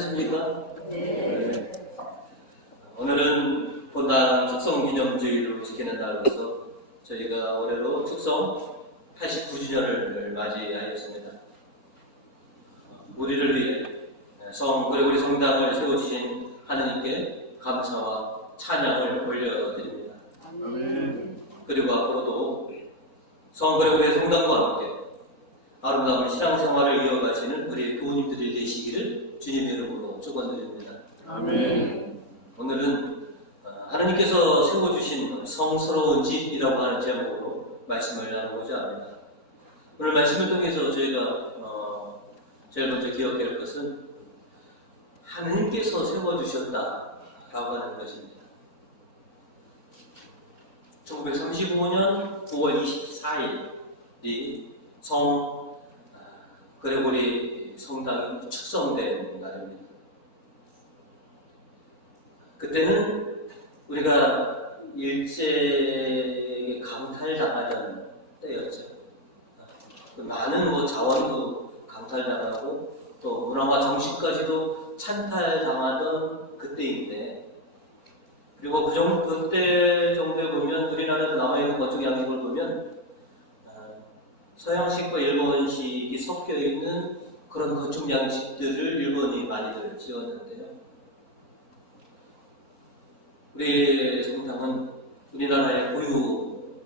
하셨습니까? 네. 오늘은 본당 축성기념주일로 지키는 날로서 저희가 올해로 축성 89주년을 맞이하였습니다. 우리를 위해 그리고리 성당을 세워주신 하느님께 감사와 찬양을 올려드립니다. 아멘. 그리고 앞으로도 그리고리 성당과 함께 아름다운 신앙생활을 이어가시는 우리 부모님들이 계시기를 주님의 이름으로 축원드립니다. 아멘. 오늘은 하나님께서 세워주신 성스러운 집이라고 하는 제목으로 말씀을 나누고자 합니다. 오늘 말씀을 통해서 저희가 제일 먼저 기억해야 할 것은 하나님께서 세워주셨다라고 하는 것입니다. 1935년 9월 24일이 그레고리 성당이 축성된 날입니다. 그때는 우리가 일제에 강탈당하던 때였죠. 많은 자원도 강탈당하고 또 문화와 정신까지도 찬탈당하던 그때인데, 그리고 그때 정도에 보면 우리나라에 남아있는 건축 양식을 보면 서양식과 일본식이 섞여 있는 그런 건축 양식들을 일본이 많이들 지었는데요. 우리 성당은 우리나라의 고유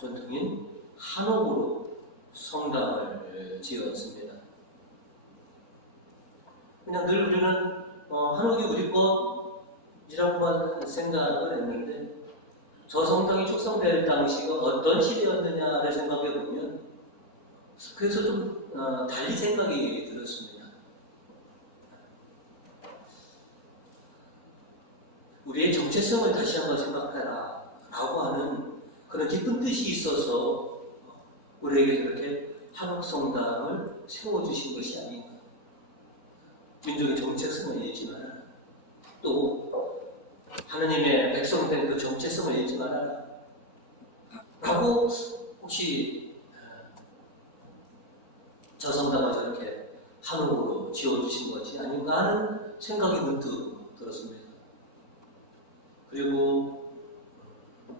전통인 한옥으로 성당을 지었습니다. 그냥 늘 우리는 한옥이 우리 것이라고만 생각을 했는데, 저 성당이 축성될 당시가 어떤 시대였느냐를 생각해 보면 그래서 좀 달리 생각이 들었습니다. 우리의 정체성을 다시 한번 생각해라 라고 하는 그런 깊은 뜻이 있어서 우리에게 그렇게 한옥성당을 세워주신 것이 아닌가. 민족의 정체성을 잃지 마라, 또 하느님의 백성된 그 정체성을 잃지 말아라 라고 혹시 저 성당을 저렇게 한옥으로 지어주신 것이 아닌가 하는 생각이 문득 들었습니다. 그리고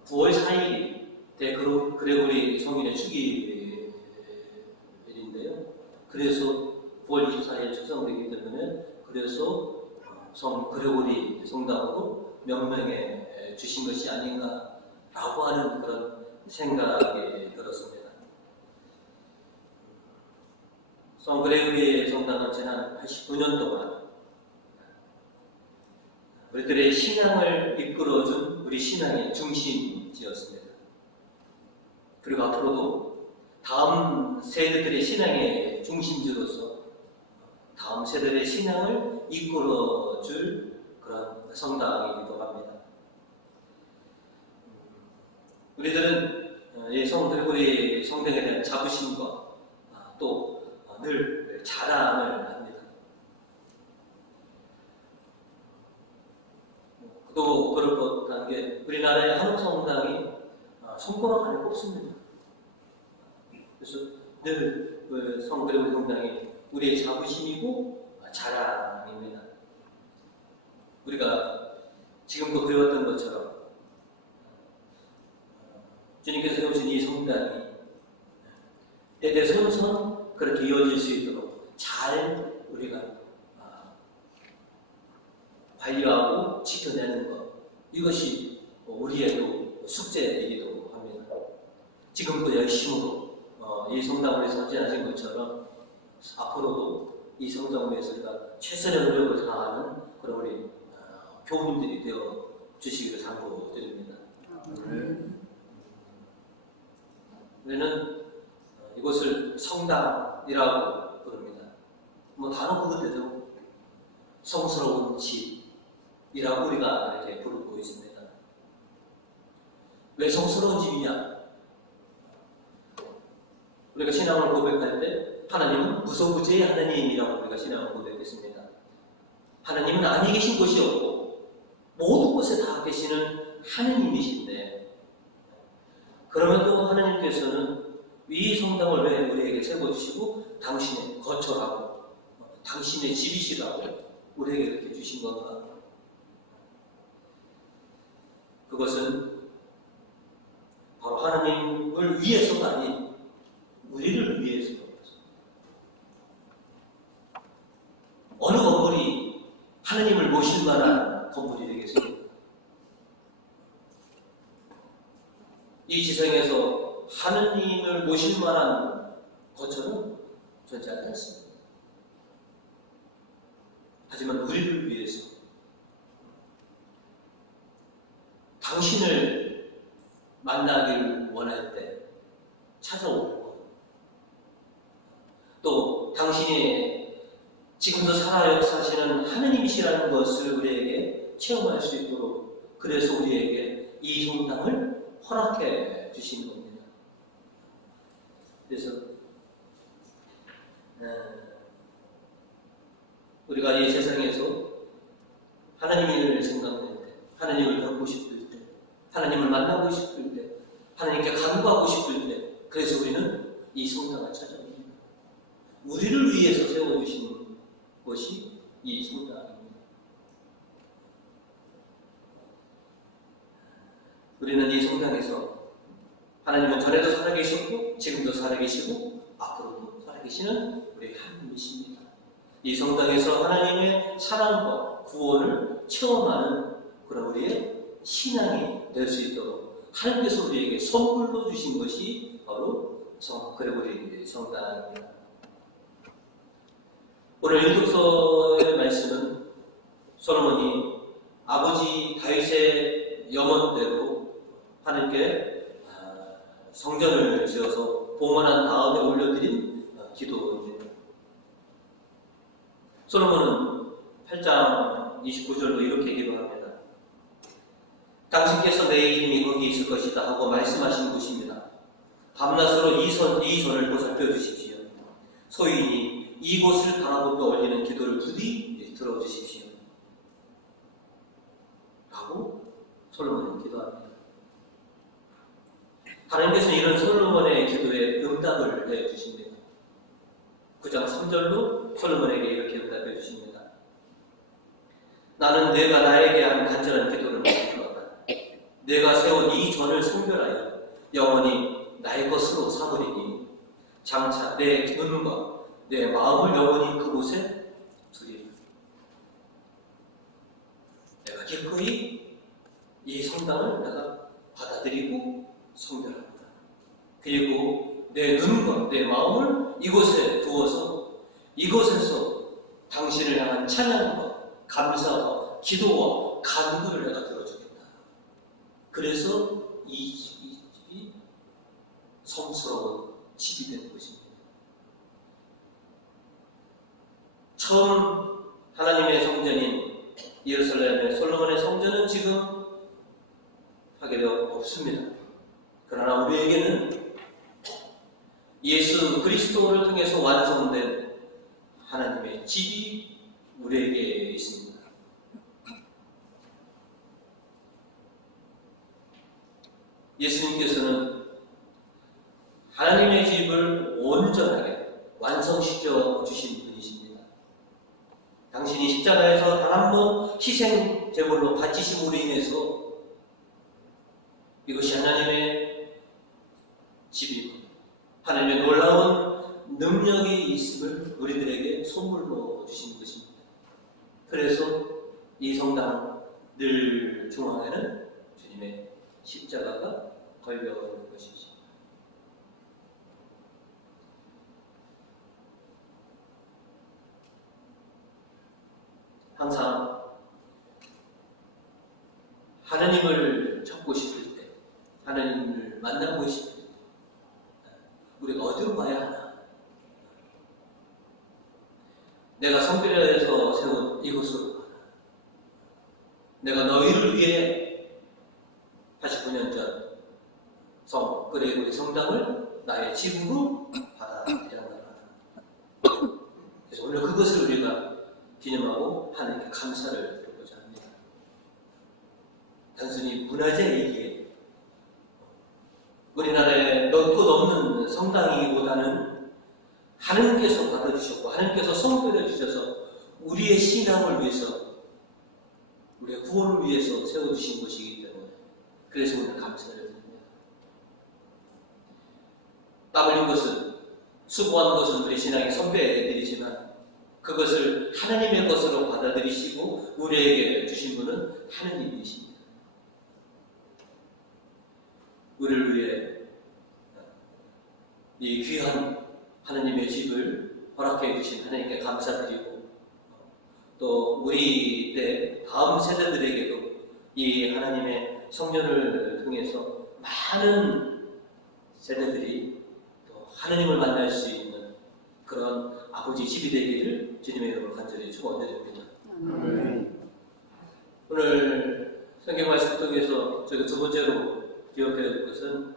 9월 4일이 그레고리 성인의 축일인데요. 그래서 9월 24일 축성되기 때문에 그래서 그레고리 성당으로 명명해 주신 것이 아닌가라고 하는 그런 생각이 들었습니다. 그레고리 성당은 지난 89년 동안 우리들의 신앙을 이끌어준 우리 신앙의 중심지였습니다. 그리고 앞으로도 다음 세대들의 신앙의 중심지로서 다음 세대의 신앙을 이끌어줄 그런 성당이기도 합니다. 우리들은 이 그레고리 성당에 대한 자부심과 또 늘 자랑을 합니다. 또 그럴 것 같은 게 우리나라의 한옥성당이 손가락 안에 꼽습니다. 그래서 늘 그레고리 성당이 우리의 자부심이고 자랑입니다. 우리가 지금도 그려왔던 것처럼 주님께서 세우신 이 성당이 대대손손 그렇게 이어질 수 있도록 잘 우리가 관리하고 지켜내는 것, 이것이 우리의 또 숙제이기도 합니다. 지금도 열심으로 이 성당을 선지하신 것처럼 앞으로도 이 성당을 위해서 우리가 최선의 노력을 다하는 그런 우리 교우님들이 되어 주시기를 당부드립니다. 우리는 이곳을 성당이라고 부릅니다. 단어 그것대로 성스러운 집이라고 우리가 이렇게 부르고 있습니다. 왜 성스러운 집이냐? 우리가 신앙을 고백할 때 하나님은 무소부재의 하나님이라고 우리가 신앙을 고백했습니다. 하나님은 아니 계신 곳이 없고 모든 곳에 다 계시는 하느님이신데, 그러면 또 하나님께서는 이 성당을 왜 우리에게 세워주시고 당신의 거처라고 당신의 집이시라고 우리에게 이렇게 주신 건가? 그것은 바로 하나님을 위해서가 아닌 우리를 위해서. 어느 건물이 하나님을 모실 만한 건물이 되겠습니까? 이 지상에서 하나님을 모실 만한 거처는 존재하지 않습니다. 하지만 우리를 위해서 당신을 만나길 원할 때 찾아오는 것, 또 당신이 지금도 살아역사하시는 하느님이시라는 것을 우리에게 체험할 수 있도록, 그래서 우리에게 이 성당을 허락해 주신 겁니다. 그래서 우리가 이 세상에서 하나님을 생각할 때, 하나님을 뵙고 싶을 때, 하나님을 만나고 싶을 때, 하나님께 간구하고 싶을 때, 그래서 우리는 이 성당을 찾아옵니다. 우리를 위해서 세워주신 것이 이 성당입니다. 우리는 이 성당에서 하나님은 전에도 살아계셨고 지금도 살아계시고 앞으로도 살아계시는 우리 하나님이십니다. 이 성당에서 하나님의 사랑과 구원을 체험하는 그런 우리의 신앙이 될 수 있도록 하나님께서 우리에게 선물로 주신 것이 바로 그레고리 성당입니다. 오늘 일독서의 말씀은 솔로몬이 아버지 다윗의 염원대로 하나님께 성전을 지어서 봉헌한 다음에 올려드린 기도입니다. 솔로몬은 8장 29절로 이렇게 기도합니다. 당신께서 내 이름이 거기 있을 것이다 하고 말씀하신 곳입니다. 밤낮으로 이 손을 보살펴 주십시오. 소인이 이곳을 바라보며 올리는 기도를 부디 들어주십시오. 라고 솔로몬은 기도합니다. 하나님께서는 이런 솔로몬의 기도에 응답을 해주십니다. 9장 3절로 솔로몬에게 이렇게 응답해 주십니다. 나는 내가 나에게 한 간절한 기도를 멈추었다. 내가 세운 이 전을 성별하여 영원히 나의 것으로 삼으리니 장차 내 눈과 내 마음을 영원히 그곳에 두리라. 내가 기꺼이 이 성당을 내가 받아들이고 성별합니다. 그리고 내 눈과 내 마음을 이곳에 두어서 이곳에서 당신을 향한 찬양과 감사와 기도와 간구를 내가 들어주겠다. 그래서 이 집이 성스러운 집이 되는 것입니다. 처음 하나님의 성전인 예루살렘의 솔로몬의 성전은 지금 파괴되어 없습니다. 그러나 우리에게는 예수 그리스도를 통해서 완성된 하나님의 집이 우리에게 있습니다. 예수님께서는 하나님의 집을 온전하게 완성시켜 주신 분이십니다. 당신이 십자가에서 단 한 번 희생 제물로 바치심으로 인해서 이것이 하나님의 집이고 하나님의 놀라운 능력이 있음을 우리들에게 선물로 주신 것입니다. 그래서 이 성당 늘 중앙에는 주님의 십자가가 걸려 있는 것이죠. 항상 하나님을 찾고 싶을 때, 하나님을 만나고 싶을 때 우리가 어디로 가야 하나? 내가 성별에서 세운 이곳으로 가라. 내가 너희를 위해 89년 전 그레고리 성당을 나의 집으로 받아들여야 한다. 그래서 오늘 그것을 우리가 기념하고 하나님께 감사를 드리고자 합니다. 단순히 문화재이기에 우리나라에 몇 곳 없는 성당이기보다는 하나님께서 받아주셨고 하나님께서 성별해 주셔서 우리의 신앙을 위해서, 우리의 구원을 위해서 세워주신 것이기 때문에 그래서 오늘 감사를 드립니다. 땀 흘린 것은, 수고한 것은 우리 신앙의 선배들이지만 그것을 하나님의 것으로 받아들이시고 우리에게 주신 분은 하나님이십니다. 우리를 위해 이 귀한 하나님의 집을 허락해 주신 하나님께 감사드리고, 또 우리 때 다음 세대들에게도 이 하나님의 성전을 통해서 많은 세대들이 또 하나님을 만날 수 있는 그런 아버지 집이 되기를 주님의 이름으로 간절히 축원드립니다. 오늘 성경 말씀 통해서 저희가 두 번째로 기억해야 될 것은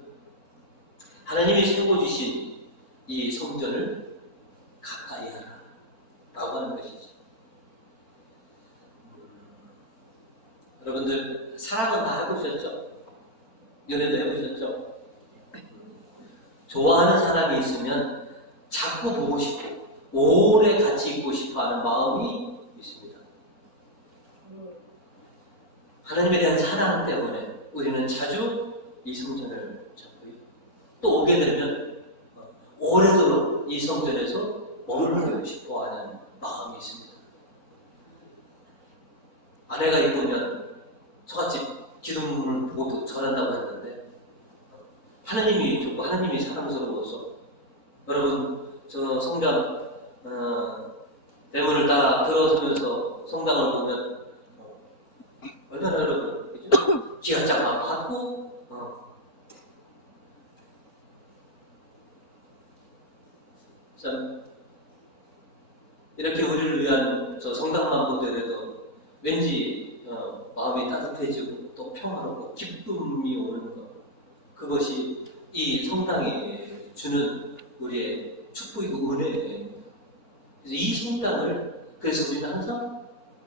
하나님이 세워주신 이 성전을 가까이 하라 라고 하는 것이죠. 여러분들 사랑은 다 해보셨죠? 연애도 해보셨죠? 좋아하는 사람이 있으면 자꾸 보고 싶고 오래 같이 있고 싶어하는 마음이 있습니다. 하나님에 대한 사랑 때문에 우리는 자주 이 성전을 찾고요. 또 오게 되면 오래도록 이 성전에서 머물고 싶어하는 마음이 있습니다. 아내가 이쁘면 저같이 기도문을 보고 전한다고 했는데 하나님이 좋고 하나님이 사랑스러워서, 여러분 저 성당 대문을 다 들어서면서 성당을 보면 얼마나 여러분 기아장만 하고 참 이렇게 우리를 위한 저 성당만 보더라도 왠지 마음이 따뜻해지고 또 평화롭고 기쁨이 오는 것, 그것이 이 성당이 주는 우리의 축복이고 은혜예요. 그래서 이 성당을, 그래서 우리는 항상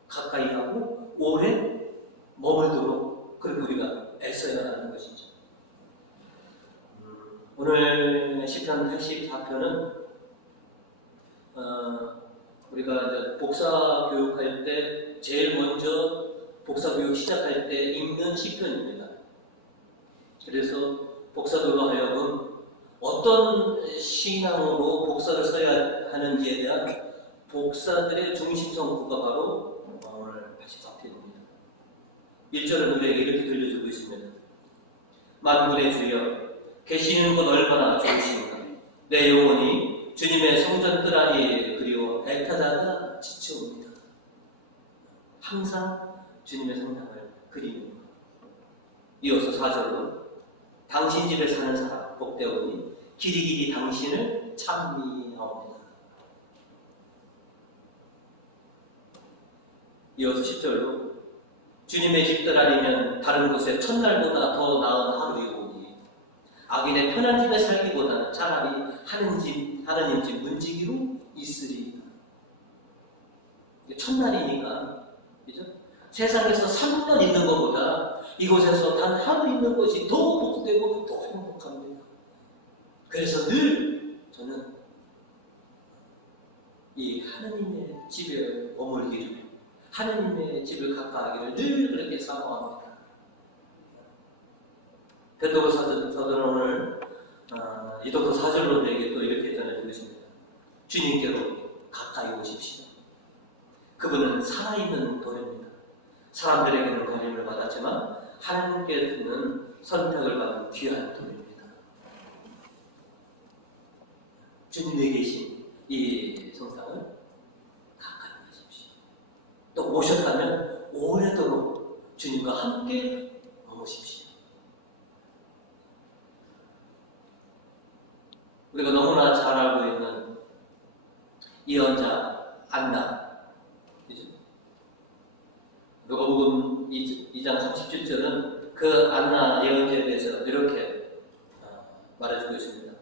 가까이 하고 오래 머물도록 그렇게 우리가 애써야 하는 것이죠. 오늘 시편 84편은 우리가 이제 복사 교육할 때 제일 먼저 복사 교육 시작할 때 읽는 시편입니다. 그래서 복사도로 하여금 어떤 신앙으로 복사를 써야 하는지에 대한 복사들의 중심성구가 바로 오늘 84편입니다. 1절은 우리에게 이렇게 들려주고 있습니다. 만군의 주여, 계시는 곳 얼마나 좋으신가. 내 영혼이 주님의 성전 뜰 안이 그리워 애타다가 지쳐옵니다. 항상 주님의 성당을 그리는 것. 이어서 4절로 당신 집에 사는 사람 복되오니 길이길이 당신을 찬미하옵니다. 이어서 10절로 주님의 집들 아니면 다른 곳에 첫날보다 더 나은 하루이오니 악인의 편한 집에 살기보다는 차라리 하느님 집 문지기로 있으리이다. 첫날이니까, 그죠? 세상에서 3년 있는 것보다 이곳에서 단 하루 있는 것이 더 복되고 더 행복합니다. 그래서 늘 저는 이 하나님의 집에 머물기를, 하나님의 집을 가까이하기를 늘 그렇게 사모합니다. 베드로 사도는 오늘 이도서 4절로 우리에게 또 이렇게 전해주고 있습니다. 주님께로 가까이 오십시오. 그분은 살아있는 돌입니다. 사람들에게는 버림을 받았지만 하나님께서는 선택을 받은 귀한 돌입니다. 주님에 계신 이 성상을 가까이 하십시오. 또 오셨다면 오래도록 주님과 함께 머무십시오. 우리가 너무나 잘 알고 있는 예언자 안나, 누가복음 2장 37절은 그 안나 예언자에 대해서 이렇게 말해주고 있습니다.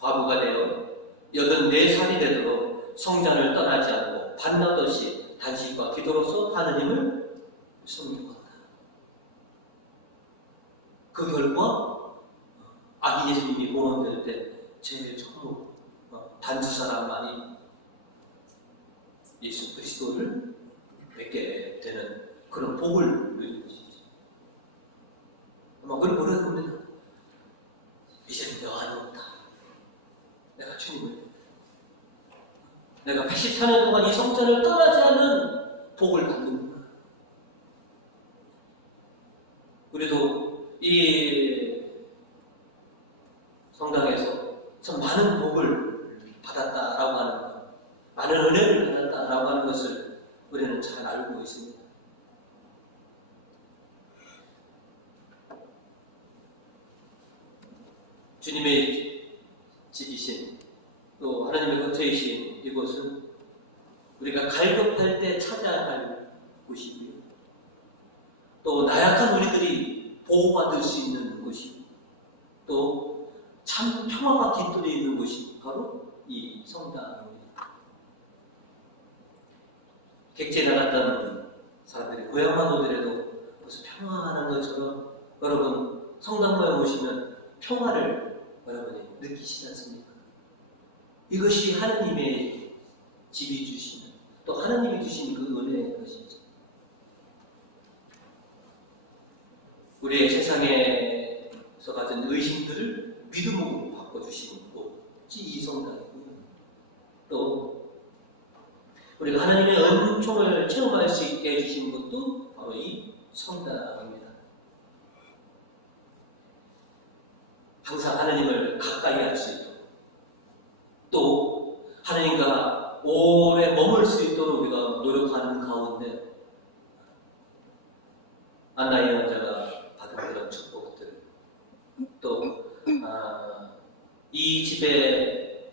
과부가 되어 84살이 되도록 성전을 떠나지 않고 밤낮 없이 단식과 기도로서 하느님을 섬겼다. 그 결과 아기 예수님이 공헌될 때 제일 처음 단주 사람만이 예수 그리스도를 뵙게 되는 그런 복을 누리는 것이죠. 아마 그걸 뭐라 그럽니다. 이제는 여한이 없다. 내가 주님을, 내가 84년 동안 이 성전을 떠나지 않는 복을 받는구나. 우리도 이 성당에서 참 많은 복을 받았다라고 하는 것, 많은 은혜를 받았다라고 하는 것을 우리는 잘 알고 있습니다. 주님의 집이신, 또 하나님의 거처이신 이곳은 우리가 갈급할 때 찾아야 할 곳이고요. 또 나약한 우리들이 보호받을 수 있는 곳이고, 또 참 평화가 깃들어 있는 곳이 바로 이 성당입니다. 객지에 나갔던 사람들이 고향만 오더라도 무슨 평화하는 것처럼 여러분 성당에 오시면 평화를 여러분이 느끼시지 않습니까? 이것이 하느님의 집이 주시는, 또 하느님이 주신 그 은혜의 것이죠. 우리의 세상에서 가진 의심들을 믿음으로 바꿔주시는 곳이 이 성당이고요. 또 우리가 하나님의 은총을 체험할 수 있게 해주신 것도 바로 이 성당입니다. 항상 하나님을 가까이 할 수 있도록, 또 하나님과 오래 머물 수 있도록 우리가 노력하는 가운데 안나의 여자가 받은 그런 축복들, 또 이 집에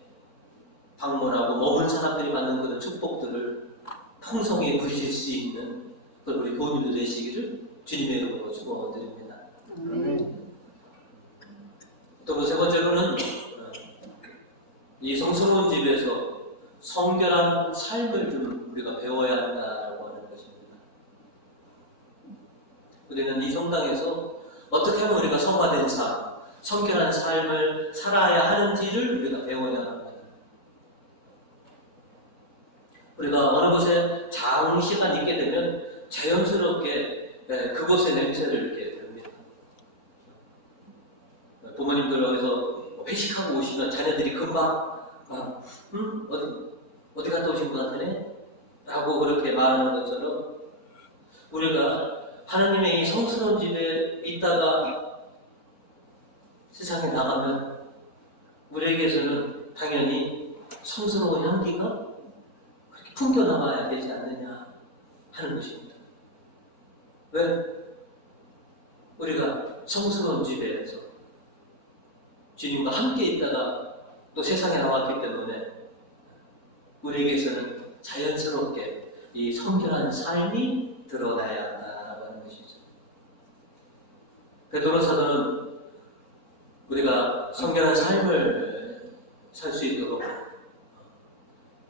방문하고 머문 사람들이 받는 그런 축복들을 풍성히 누리실 수 있는 그런 우리 교우님들 되시기를 주님의 이름으로 축원드립니다. 또 세 번째로는 이 성스러운 집에서 성결한 삶을 좀 우리가 배워야 한다고 하는 것입니다. 우리는 이 성당에서 어떻게 하면 우리가 성화된 삶, 성결한 삶을 살아야 하는지를 우리가 배워야 합니다. 우리가 어느 곳에 장시간 있게 되면 자연스럽게 그곳의 냄새를 이렇게 듭니다. 부모님들 여기서 회식하고 오시면 자녀들이 금방 어디 갔다 오신 것 같으네? 라고 그렇게 말하는 것처럼 우리가 하나님의 이 성스러운 집에 있다가 세상에 나가면 우리에게서는 당연히 성스러운 향기가 그렇게 풍겨나가야 되지 않느냐 하는 것입니다. 왜? 우리가 성스러운 집에서 주님과 함께 있다가 또 세상에 나왔기 때문에 우리에게서는 자연스럽게 이 성결한 삶이 드러나야 한다라고 하는 것이죠. 베드로 사도는 우리가 성결한 삶을 살 수 있도록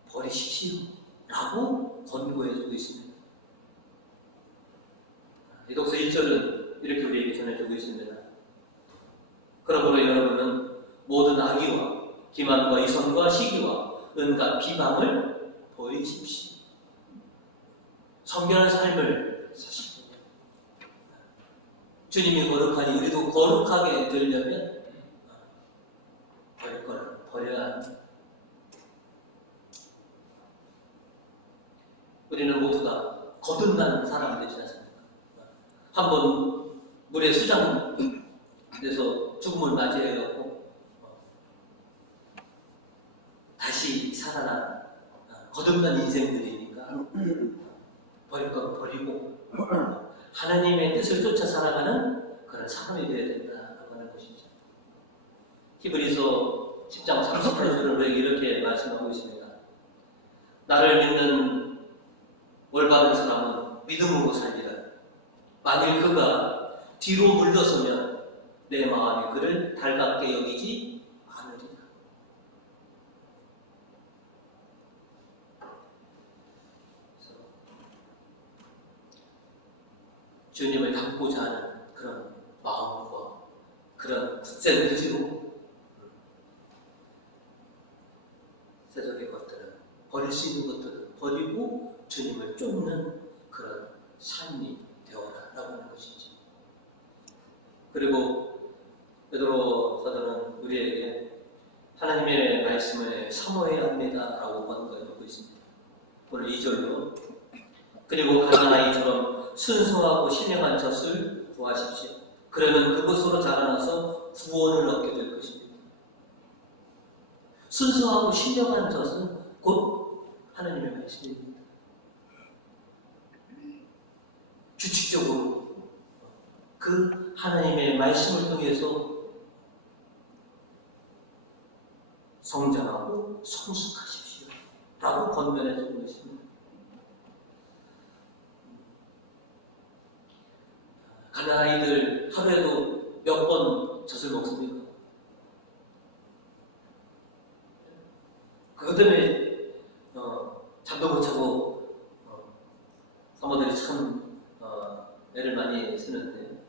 버리십시오 라고 권고해주고 있습니다. 이 독서 1절은 이렇게 우리에게 전해주고 있습니다. 그러므로 여러분은 모든 악의와 기만과 이성과 시기와 은과 비방을 버리십시오. 성결한 삶을 사십시오. 주님이 거룩하니 우리도 거룩하게 되려면 버릴 거는 버려야 합니다. 우리는 모두가 거듭난 사람들이지 않습니까? 한번 물에 수장돼서 죽음을 맞이해갖고 다시 살아난 거듭난 인생들이니까 버릴 건 버리고 하나님의 뜻을 쫓아 살아가는 그런 사람이 되어야 된다고 하는 것이죠. 히브리서 10장 38절은 이렇게 말씀하고 있습니다. 나를 믿는 올바른 사람은 믿음으로 살리라. 만일 그가 뒤로 물러서면 내 마음이 그를 달갑게 여기지 않으리라. 주님을 닮고자 하는 그런 마음과 그런 굳센 의지로 세속의 것들은, 버릴 수 있는 것들은 버리고 쫓는 그런 삶이 되어라라고 하는 것이죠. 그리고 베드로 사도는 우리에게 하나님의 말씀을 사모해야 합니다라고 권고해주고 있습니다. 오늘 2절로 그리고 가난아이처럼 순수하고 신령한 젖을 구하십시오. 그러면 그것으로 자라나서 구원을 얻게 될 것입니다. 순수하고 신령한 젖은 곧 하나님의 말씀입니다. 규칙적으로 그 하나님의 말씀을 통해서 성장하고 성숙하십시오 라고 권면해 주고 있습니다. 가난아이들 하루에도 몇 번 젖을 먹습니까? 그것 때문에 잠도 못 자고 사모들이 참 애를 많이 쓰는데,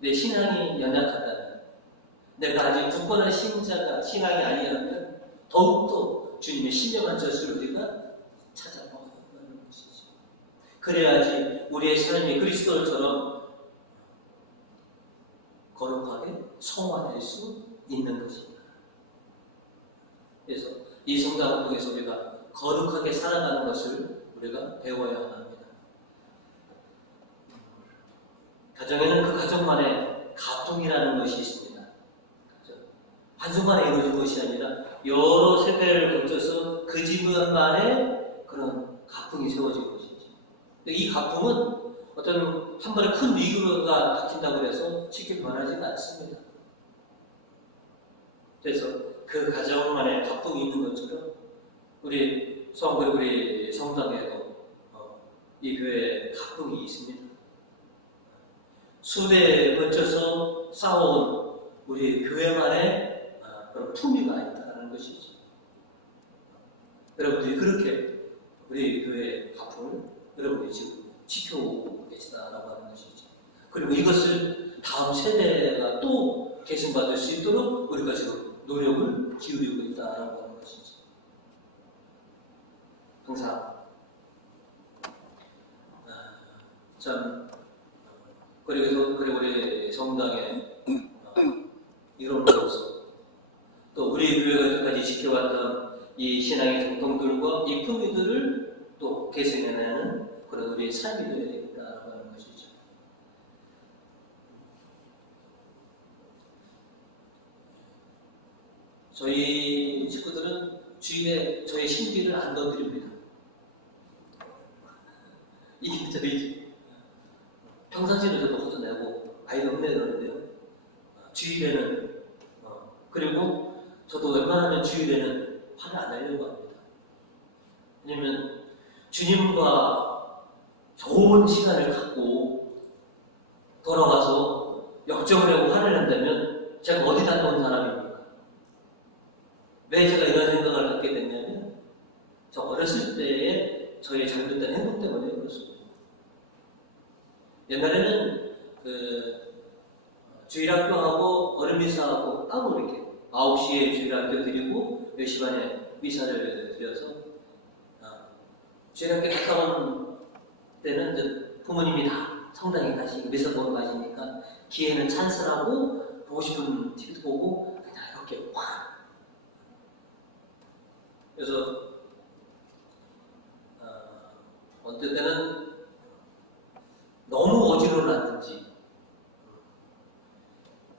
내 신앙이 연약하다면, 내가 아직 굳건한 신앙이 아니라면 더욱더 주님의 신령한 젖을 우리가 찾아 먹어야 하는 것이죠. 그래야지 우리의 삶이 그리스도처럼 거룩하게 성화될 수 있는 것입니다. 그래서 이 성장을 통해서 우리가 거룩하게 살아가는 것을 우리가 배워야 합니다. 가정에는 그 가정만의 가풍이라는 것이 있습니다. 한순간에 이루어진 것이 아니라 여러 세대를 거쳐서 그 집안만의 그런 가풍이 세워진 것이죠. 이 가풍은 어떤 한 번에 큰 위기가 닥친다고 해서 쉽게 변하지는 않습니다. 그래서 그 가정만의 가풍이 있는 것처럼 우리 성당에도 이 교회에 가풍이 있습니다. 수대에 걸쳐서 쌓아온 우리 교회만의 그런 품위가 있다는 것이죠. 여러분들이 그렇게 우리 교회의 가풍을 여러분들이 지금 지켜오고 계시다라고 하는 것이죠. 그리고 이것을 다음 세대가 또 계승받을 수 있도록 우리가 지금 노력을 기울이고 있다라고 하는 것이죠. 항상 그리고 우리 성당의 이론으로서 또 우리 교회가 여기까지 지켜왔던 이 신앙의 전통들과 이 품위들을 또 계승해내는 그런 우리의 삶이 되어야 되겠다라고 하는 것이죠. 저희 식구들은 주일에 저의 신비를 안 넣어드립니다. 이게 저희 평상시에는 저도 걷어내고 아이를 혼내는데요. 주일에는 그리고 저도 웬만하면 주일에는 화를 안 내려고 합니다. 왜냐면 주님과 좋은 시간을 갖고 돌아와서 역정을 하고 화를 낸다면 제가 어디다 놓은 사람입니까? 왜 제가 이런 생각을 갖게 됐냐면 저 어렸을 때의 저의 잘못된 행동 때문에 그렇습니다. 옛날에는 주일학교하고 어른미사하고 따로 이렇게 9시에 주일학교 드리고 10시 반에 미사를 드려서 주일학교 갔다 온 때는 이제 부모님이 다 성당에 가시고 미사 보러 가시니까 기회는 찬스라고 보고 싶은 TV도 보고 그냥 이렇게 확. 그래서 어떤 때는 너무 어지러웠는지,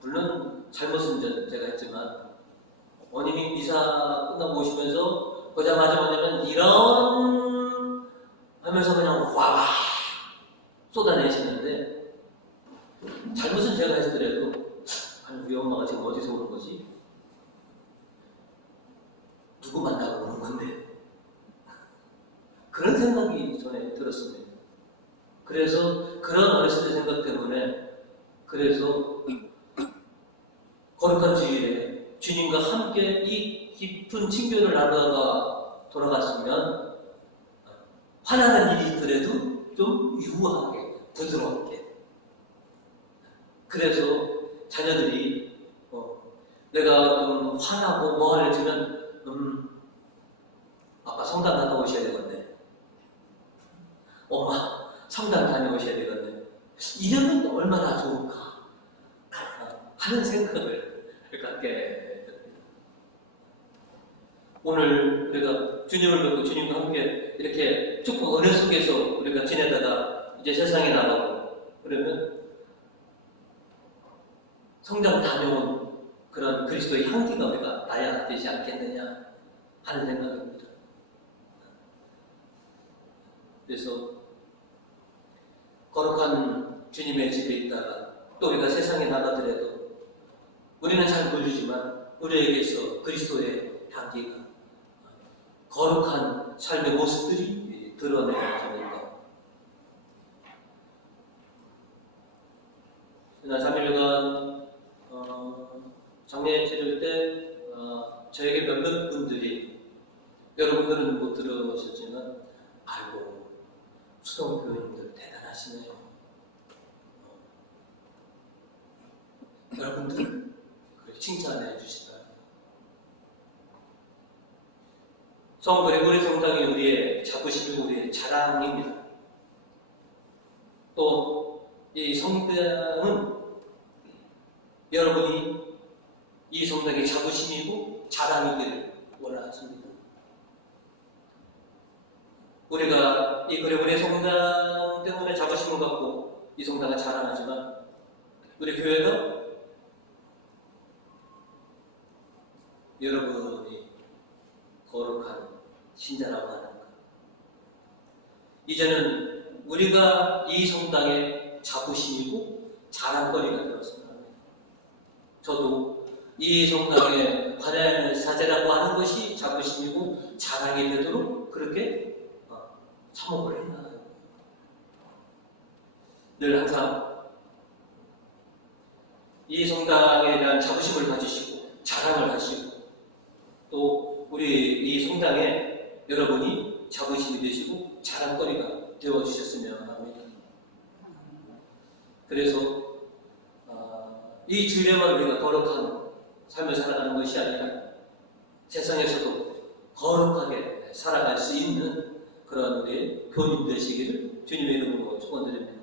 물론 잘못은 제가 했지만 어머님이 미사 끝나고 오시면서 보자마자 뭐냐면 이런 하면서 그냥 와 쏟아내시는데, 잘못은 제가 했더라도 아니 우리 엄마가 지금 어디서 오는 거지? 누구 만나고 오는 건데? 그런 생각이 전에 들었습니다. 그래서 그런 어렸을 때 생각 때문에 그래서 거룩한 주일에 주님과 함께 이 깊은 친교를 나누다가 돌아갔으면 화나는 일이 있더라도 좀 유하게 부드럽게, 그래서 자녀들이 내가 좀 화나고 뭐 하려면 아빠 성당 갔다 오셔야 되건데 엄마 성당 다녀오셔야 되거든요. 이러면 얼마나 좋을까 하는 생각을 갖게 됩니다. 오늘 우리가 주님을 믿고 주님과 함께 이렇게 축복 은혜 속에서 우리가 지내다가 이제 세상에 나가고 그러면 성당 다녀온 그런 그리스도의 향기가 우리가 나야 되지 않겠느냐 하는 생각입니다. 그래서 거룩한 주님의 집에 있다가 또 우리가 세상에 나가더라도 우리는 잘 모르지만 우리에게서 그리스도의 향기가 거룩한 삶의 모습들이 드러내집니다. 지난 3일간 장례 치를 때 저에게 몇몇 분들이 여러분들은 못 들으셨지만 아이고 수동 교회님들 대단하시네요. 여러분들 그렇게 칭찬해 주시더라고요. 성 그레고리 성당이 우리의 자부심이고 우리의 자랑입니다. 또 이 성당은 여러분이 이 성당의 자부심이고 자랑이기를 원하십니다. 우리가 이 그레고리 성당 때문에 자부심을 갖고 이 성당을 자랑하지만 우리 교회가 여러분이 거룩한 신자라고 하는 것. 이제는 우리가 이 성당의 자부심이고 자랑거리가 되었습니다. 저도 이 성당의 관할 사제라고 하는 것이 자부심이고 자랑이 되도록 그렇게 사목을 해야 해요. 늘 항상 이 성당에 대한 자부심을 가지시고 자랑을 하시고 또 우리 이 성당에 여러분이 자부심이 되시고 자랑거리가 되어주셨으면 합니다. 그래서 이 주일에만 우리가 거룩한 삶을 살아가는 것이 아니라 세상에서도 거룩하게 살아갈 수 있는 그런 우리 교님 되시기를 주님의 이름으로 축원드립니다.